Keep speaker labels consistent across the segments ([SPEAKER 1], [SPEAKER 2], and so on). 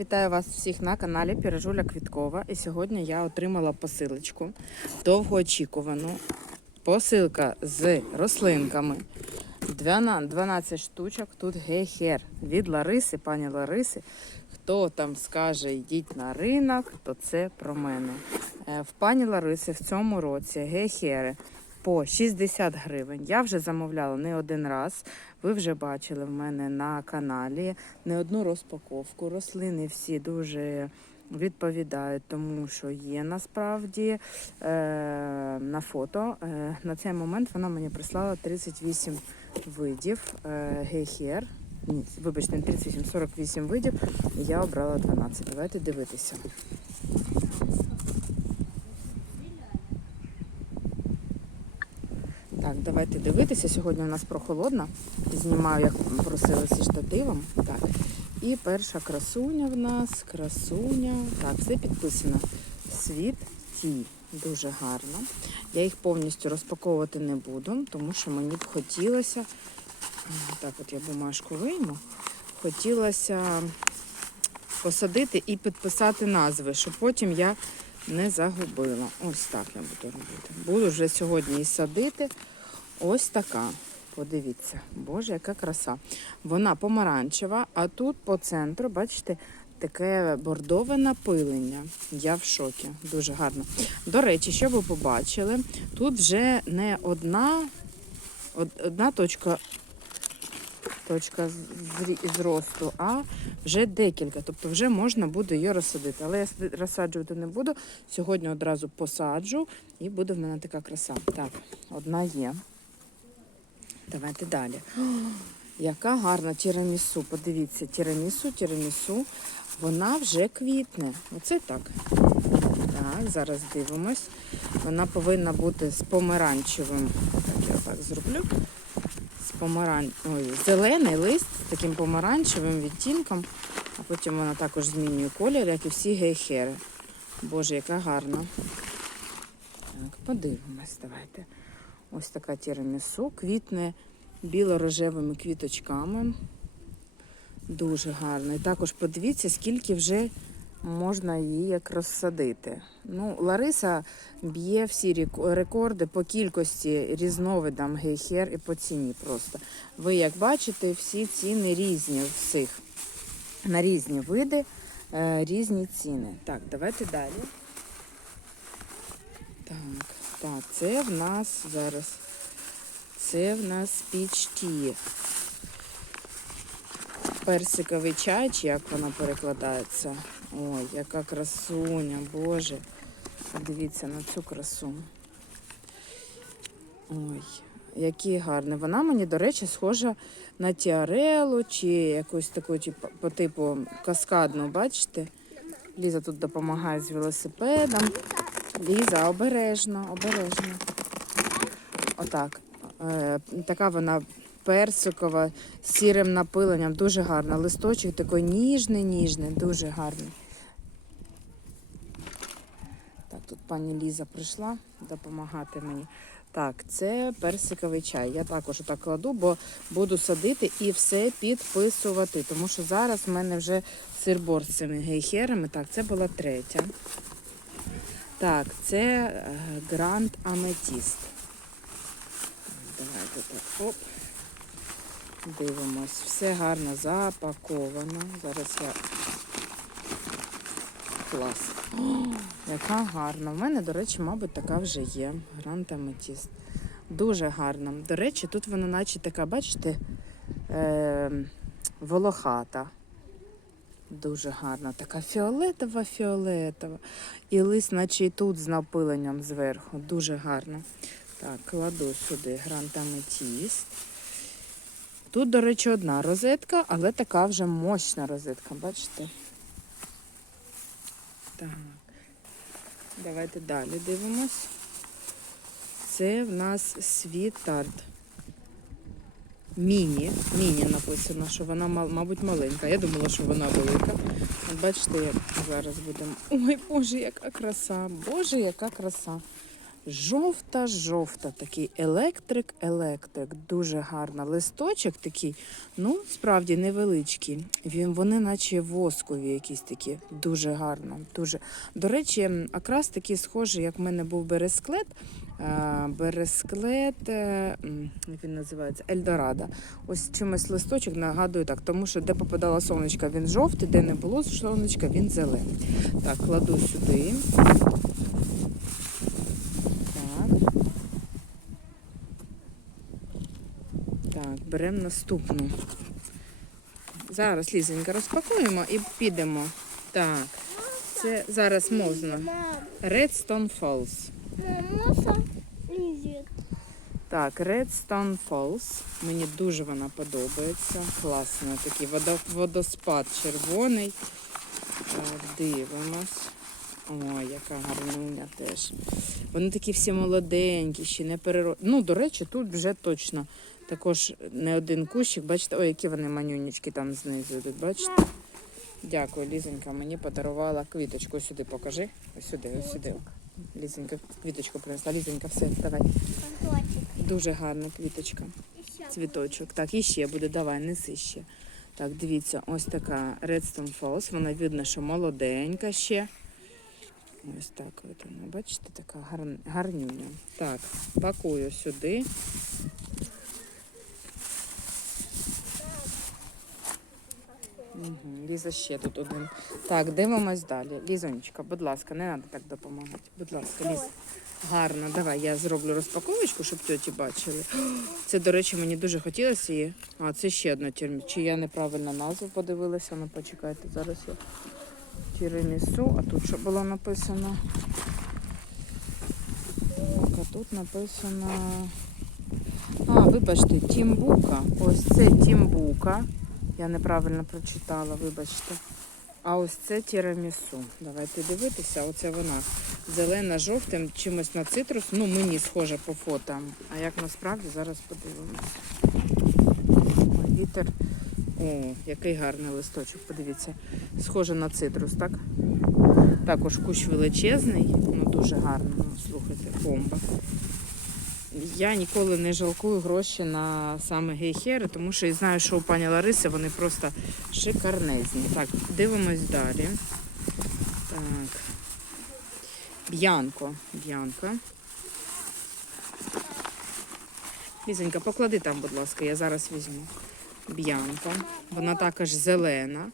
[SPEAKER 1] вітаю вас всіх на каналі Піражуля Квіткова. І сьогодні я отримала посилочку довгоочікувану. Посилка з рослинками. 12 12 штучок. Тут гейхер від Лариси, пані Лариси. Хто там скаже, йдіть на ринок, то це про мене. Е, В пані Лариси в цьому році гейхери по 60 гривень. Я вже замовляла не один раз. Ви вже бачили в мене на каналі не одну розпаковку. Рослини всі дуже відповідають тому, що є насправді е, на фото. Е, на цей момент вона мені прислала 38 видів е, гейхер. Ні, вибачте, не 38, 48 видів. Я обрала 12. Давайте дивитися. Так, давайте дивитися. Сьогодні у нас прохолодно. Знімаю, як просили зі штативом. Так. І перша красуня в нас. Красуня. Так, все підписано. Світ ті. Дуже гарно. Я їх повністю розпаковувати не буду, тому що мені б хотілося. Так, от я бумажку вийму. Хотілося посадити і підписати назви, щоб потім я не загубила. Ось так я буду робити. Буду вже сьогодні і садити. Ось така. Подивіться, боже, яка краса. Вона помаранчева, а тут по центру, бачите, таке бордове напилення. Я в шокі. Дуже гарно. До речі, що ви побачили, тут вже не одна, одна точка. Точка зросту, а вже декілька. Тобто вже можна буде її розсадити. Але я розсаджувати не буду. Сьогодні одразу посаджу і буде в мене така краса. Так, одна є. Давайте далі. Яка гарна тірамісу. Подивіться, тірамісу, тірамісу. Вона вже квітне. Оце так. Так, зараз дивимось. Вона повинна бути з помаранчевим. Так, я так зроблю. З помаран... Ой, зелений лист з таким помаранчевим відтінком, а потім вона також змінює колір, як і всі гейхери. Боже, яка гарна. Так, подивимось, давайте. Ось така тірамісу, квітне біло-рожевими квіточками. Дуже гарно. І також подивіться, скільки вже можна її як розсадити. Ну, Лариса б'є всі рекорди по кількості різновидам гейхер і по ціні просто. Ви, як бачите, всі ціни різні всіх. На різні види, е, різні ціни. Так, давайте далі. Так, так, це в нас зараз. Це в нас піч ті. Персиковий чай, чи як вона перекладається. Ой, яка красуня, Боже. Дивіться на цю красу. Ой, який гарний. Вона мені, до речі, схожа на тіарелу чи якусь таку типу, по типу каскадну, бачите? Ліза тут допомагає з велосипедом. Ліза, обережно, обережно. Отак. Е, така вона персикова, з сірим напиленням, дуже гарна. Листочок такий ніжний, ніжний, дуже гарний. Так, тут пані Ліза прийшла допомагати мені. Так, це персиковий чай. Я також отак кладу, бо буду садити і все підписувати. Тому що зараз в мене вже сирбор з цими гейхерами. Так, це була третя. Так, це е, Гранд Аметіст. Давайте так. Оп. Дивимось. Все гарно запаковано. Зараз я. Клас. О, яка гарна. У мене, до речі, мабуть, така вже є. Грант Аметіст. Дуже гарна. До речі, тут вона наче така, бачите, е, волохата. Дуже гарна. Така фіолетова-фіолетова. І лист, наче і тут з напиленням зверху. Дуже гарно. Так, кладу сюди грант Аметіст. Тут, до речі, одна розетка, але така вже мощна розетка, бачите? Так. Давайте далі дивимось. Це в нас світард. Міні. Міні написано, що вона, мабуть, маленька. Я думала, що вона велика. От бачите, як зараз будемо. Ой, Боже, яка краса! Боже, яка краса! Жовта-жовта, такий електрик-електрик. Дуже гарно. Листочок такий, ну, справді невеличкий. Він, вони наче воскові якісь такі. Дуже гарно. Дуже. До речі, м, якраз такий схожий, як в мене був бересклет. Е, Бересклет, е, як він називається, Ельдорадо. Ось чимось листочок нагадує так, тому що де попадало сонечко, він жовтий, де не було сонечка, він зелений. Так, кладу сюди. Так. Так, беремо наступну. Зараз Лізенька розпакуємо і підемо. Так, це зараз можна. Redstone Falls.
[SPEAKER 2] мамуся
[SPEAKER 1] Так, Redstone Falls. Мені дуже вона подобається. Класно. Такий водо- водоспад червоний. Так, дивимось. Ой, яка гарнуня теж. Вони такі всі молоденькі, ще не переро... Ну, до речі, тут вже точно також не один кущик. Бачите, ой, які вони манюнічки там знизу йдуть, бачите? Дякую, Лізенька, мені подарувала квіточку. Ось сюди покажи. Ось сюди, ось сюди. Лізенька квіточку принесла. Лізенька, все, давай.
[SPEAKER 2] Конточек.
[SPEAKER 1] Дуже гарна квіточка. Цвіточок. Так, і ще буде, давай, неси ще. Так, дивіться, ось така Redstone Falls. Вона видно, що молоденька ще. Ось так от вона, бачите, така гар... гарнюня. Так, пакую сюди. Угу, Ліза ще тут один. Так, дивимось далі. Лізонечка, будь ласка, не треба так допомагати. Будь ласка, Ліз. Гарно, давай я зроблю розпаковочку, щоб тьоті бачили. Це, до речі, мені дуже хотілося її. А, це ще одна тюрмі. Чи я неправильно назву подивилася? Ну, почекайте, зараз я тірамісу. А тут що було написано? Так, а тут написано. А, вибачте, Тімбука. Ось це Тімбука. Я неправильно прочитала, вибачте. А ось це тірамісу. Давайте дивитися. Оце вона зелена жовтим, чимось на цитрус. Ну, мені схоже по фото. А як насправді зараз подивимось. Вітер. О, який гарний листочок, подивіться. Схоже на цитрус, так? Також кущ величезний, ну дуже гарно. Ну, слухайте, бомба. Я ніколи не жалкую гроші на саме гейхери, тому що я знаю, що у пані Лариси вони просто шикарнезні. Так, дивимось далі. Так. Б'янко. Б'янка. Лізенька, поклади там, будь ласка, я зараз візьму. Б'янка. Вона також зелена,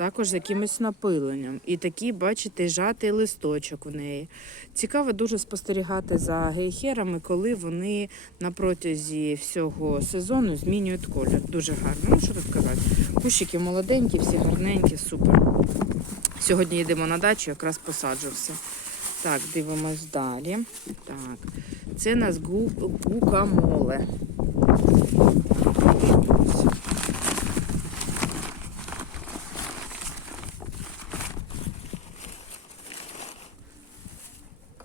[SPEAKER 1] також з якимось напиленням. І такий, бачите, жатий листочок в неї. Цікаво дуже спостерігати за гейхерами, коли вони на протязі всього сезону змінюють колір. Дуже гарно. Ну, що тут казати? Кущики молоденькі, всі гарненькі, супер. Сьогодні йдемо на дачу, якраз посаджу. Так, дивимось далі. Так, це у нас гу, гукамоле.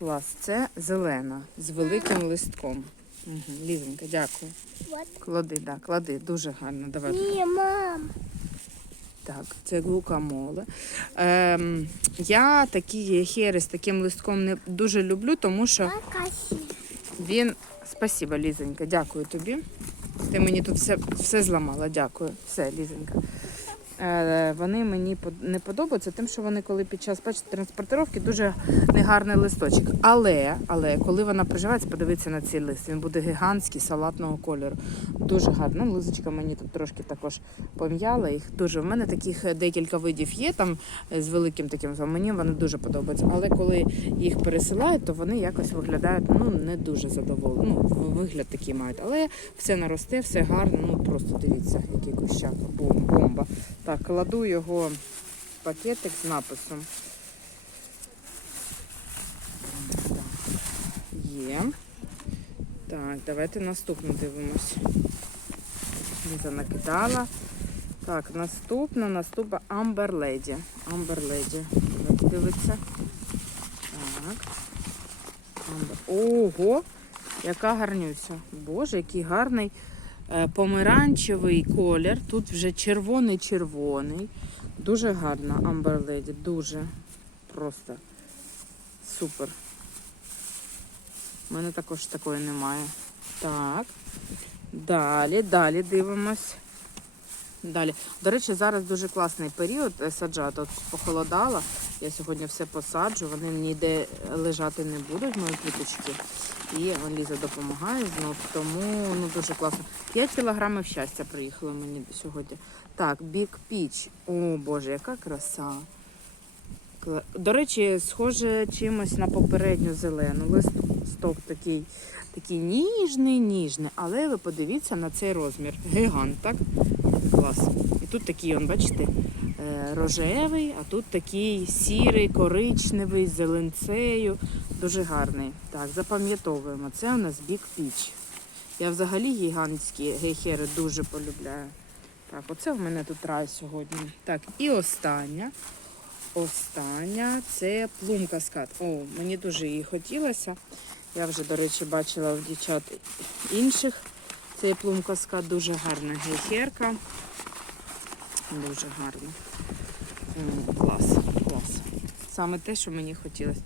[SPEAKER 1] Клас, це зелена з великим листком. Угу, Лізенька, дякую. Клади, да, клади, дуже гарно. Давай.
[SPEAKER 2] Не, мам.
[SPEAKER 1] Так, це глукамоле. Ем, я такі хери з таким листком не дуже люблю, тому що він. Спасибо, Лізенька, дякую тобі. Ти мені тут все, все зламала, дякую. Все, Лізенька. Е, вони мені не подобаються, тим, що вони, коли під час бачите, транспортировки, дуже негарний листочок. Але, але коли вона приживеться, подивіться на цей лист. Він буде гігантський, салатного кольору. Дуже гарно. Ну, Лизочка мені тут трошки також пом'яла їх. Дуже. В мене таких е, декілька видів є там е, з великим таким. Мені вони дуже подобаються. Але коли їх пересилають, то вони якось виглядають ну, не дуже задоволені. Ну, вигляд такий мають. Але все наросте, все гарно. Ну просто дивіться, який кущак. Бом- Бомба. Так, кладу його в пакетик з написом. Є. Так, давайте наступну дивимось. Ліза накидала. Так, наступна, наступна. Amber Lady. Давайте дивитися. Так. Amber. Ого! Яка гарнюся. Боже, який гарний помаранчевий колір. Тут вже червоний-червоний. Дуже гарна Lady. Дуже. Просто супер. У мене також такої немає. Так. Далі, далі дивимось. Далі. До речі, зараз дуже класний період е, саджати. От похолодало. Я сьогодні все посаджу, вони ніде лежати не будуть, мої квіточки. І Ліза допомагає знов, тому ну, дуже класно. 5 кілограмів щастя приїхало мені сьогодні. Так, Big Peach. О Боже, яка краса. До речі, схоже чимось на попередню зелену. Листок такий, такий ніжний, ніжний. Але ви подивіться на цей розмір. Гігант, так? Клас. І тут такий, он, бачите, е, рожевий, а тут такий сірий, коричневий, з зеленцею. Дуже гарний. Так, запам'ятовуємо. Це у нас Big Peach. Я взагалі гігантські гейхери дуже полюбляю. Так, оце в мене тут рай сьогодні. Так, і остання. Остання це плум каскад. О, мені дуже її хотілося. Я вже, до речі, бачила в дівчат інших. Цей плум каскад дуже гарна гейхерка. Дуже гарна. Клас, клас. Саме те, що мені хотілося.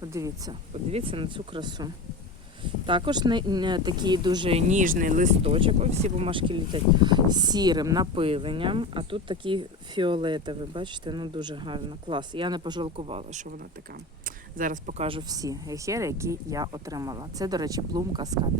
[SPEAKER 1] Подивіться, подивіться на цю красу. Також не, не такий дуже ніжний листочок, Ой, всі бумажки літять з сірим напиленням, а тут такий фіолетовий, бачите, ну дуже гарно. Клас. Я не пожалкувала, що вона така. Зараз покажу всі гехери, які я отримала. Це, до речі, плумка каскад.